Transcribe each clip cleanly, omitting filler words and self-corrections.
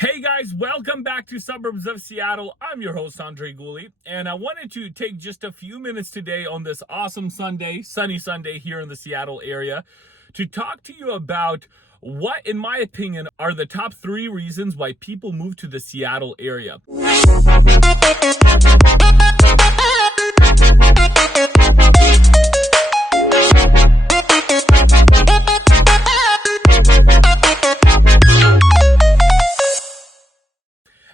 Hey guys, welcome back to Suburbs of Seattle. I'm your host, Andrey Gulyy, and I wanted to take just a few minutes today on this awesome Sunday, sunny Sunday here in the Seattle area to talk to you about what, in my opinion, are the top 3 reasons why people move to the Seattle area.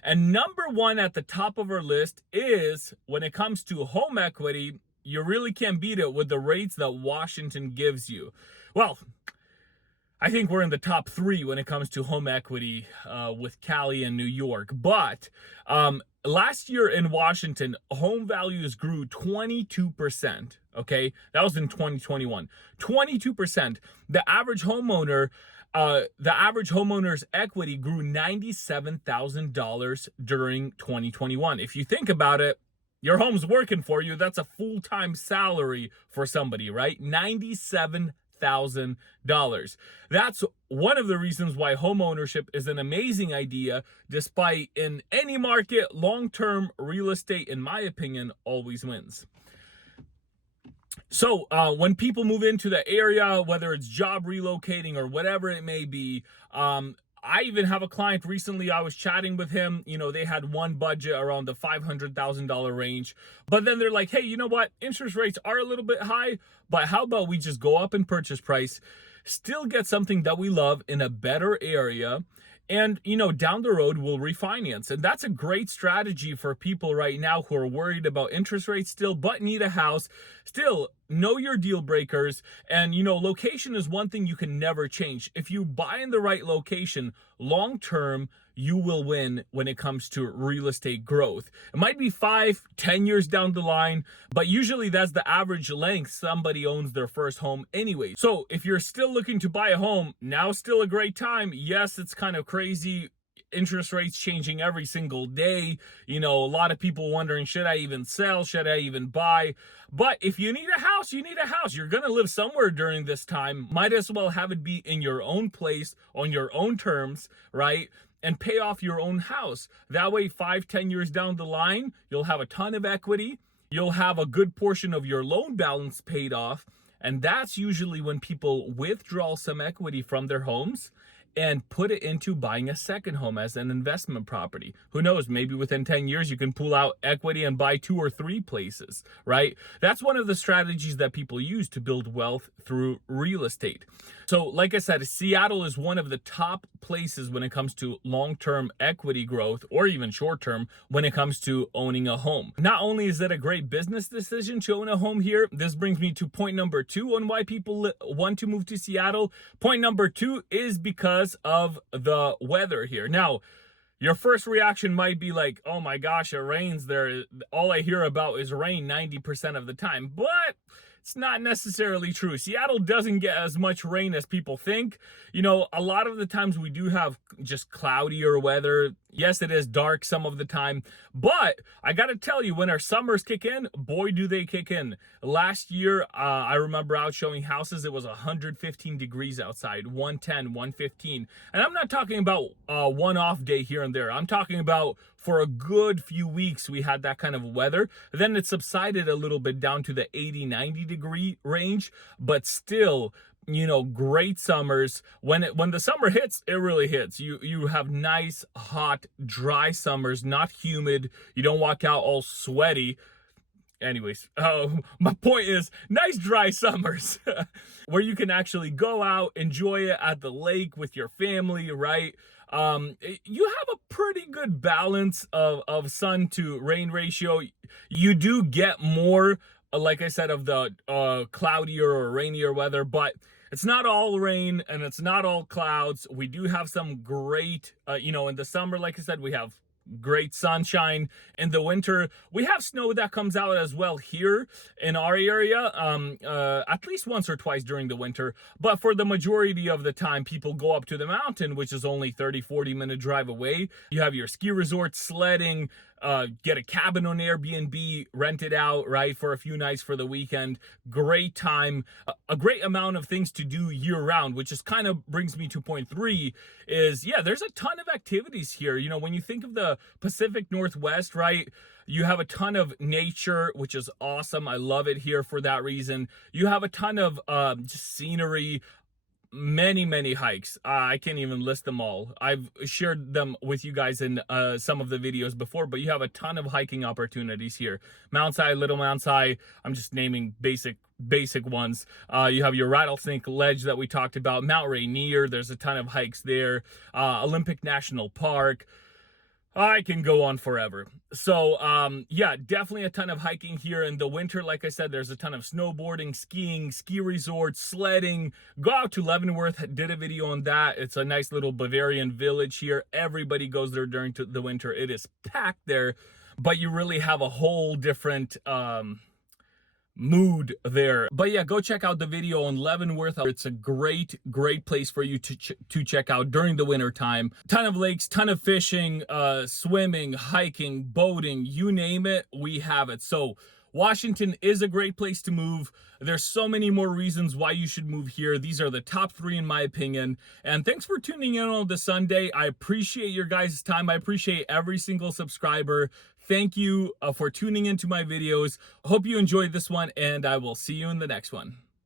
And number 1 at the top of our list is, when it comes to home equity, you really can't beat it with the rates that Washington gives you. Well, I think we're in the top 3 when it comes to home equity with Cali and New York. But last year in Washington, home values grew 22%. Okay, that was in 2021. 22%. The average homeowner's equity grew $97,000 during 2021. If you think about it, your home's working for you. That's a full-time salary for somebody, right? $97,000. That's one of the reasons why home ownership is an amazing idea, despite in any market, long-term real estate, in my opinion, always wins. So when people move into the area, whether it's job relocating or whatever it may be, I even have a client recently, I was chatting with him, they had one budget around the $500,000 range, but then they're like, hey, you know what? Interest rates are a little bit high, but how about we just go up in purchase price, still get something that we love in a better area, and, down the road, we'll refinance. And that's a great strategy for people right now who are worried about interest rates still, but need a house. Still, know your deal breakers. And, location is one thing you can never change. If you buy in the right location, long term, you will win when it comes to real estate growth. It might be 5-10 years down the line, but usually that's the average length somebody owns their first home anyway. So if you're still looking to buy a home, now's still a great time. Yes, it's kind of crazy. Interest rates changing every single day. A lot of people wondering, should I even sell? Should I even buy? But if you need a house, you need a house. You're going to live somewhere during this time. Might as well have it be in your own place, on your own terms, right? And pay off your own house. That way, 5-10 years down the line, you'll have a ton of equity. You'll have a good portion of your loan balance paid off. And that's usually when people withdraw some equity from their homes and put it into buying a second home as an investment property. Who knows, maybe within 10 years, you can pull out equity and buy 2 or 3 places, right? That's one of the strategies that people use to build wealth through real estate. So like I said, Seattle is one of the top places when it comes to long-term equity growth, or even short-term when it comes to owning a home. Not only is it a great business decision to own a home here, this brings me to point number 2 on why people want to move to Seattle. Point number 2 is because of the weather here. Now, your first reaction might be like, oh my gosh, it rains there. All I hear about is rain 90% of the time. But it's not necessarily true. Seattle doesn't get as much rain as people think. A lot of the times we do have just cloudier weather. Yes, it is dark some of the time, but I got to tell you, when our summers kick in, boy, do they kick in. Last year, I remember out showing houses, it was 115 degrees outside, 110, 115. And I'm not talking about one off day here and there. I'm talking about for a good few weeks, we had that kind of weather. Then it subsided a little bit down to the 80, 90 degree range, but still, great summers. When the summer hits, it really hits. You have nice, hot, dry summers, not humid. You don't walk out all sweaty. Anyways, my point is, nice dry summers where you can actually go out, enjoy it at the lake with your family, right? You have a pretty good balance of sun to rain ratio. You do get more, like I said, of the cloudier or rainier weather, but it's not all rain and it's not all clouds. We do have some great, in the summer, like I said, we have great sunshine. In the winter, we have snow that comes out as well here in our area, at least once or twice during the winter. But for the majority of the time, people go up to the mountain, which is only 30-40 minute drive away. You have your ski resorts, sledding, get a cabin on Airbnb, rent it out, right, for a few nights for the weekend. Great time, a great amount of things to do year round, which is kind of brings me to point three is, yeah, there's a ton of activities here. You know, when you think of the Pacific Northwest, right, you have a ton of nature, which is awesome. I love it here for that reason. You have a ton of just scenery, many hikes. I can't even list them all. I've shared them with you guys in some of the videos before, but you have a ton of hiking opportunities here. Mount Si, Little Mount Si, I'm just naming basic ones. You have your Rattlesnake Ledge that we talked about, Mount Rainier, there's a ton of hikes there. Olympic National Park, I can go on forever. So, yeah, definitely a ton of hiking here in the winter. Like I said, there's a ton of snowboarding, skiing, ski resorts, sledding. Go out to Leavenworth, did a video on that. It's a nice little Bavarian village here. Everybody goes there during the winter. It is packed there, but you really have a whole different, mood there. But yeah, go check out the video on Leavenworth. It's a great place for you to check out during the winter time. Ton of lakes, ton of fishing, swimming, hiking, boating, you name it, we have it. So Washington is a great place to move. There's so many more reasons why you should move here. These are the top 3 in my opinion. And thanks for tuning in on the Sunday. I appreciate your guys' time. I appreciate every single subscriber. Thank you for tuning into my videos. Hope you enjoyed this one, and I will see you in the next one.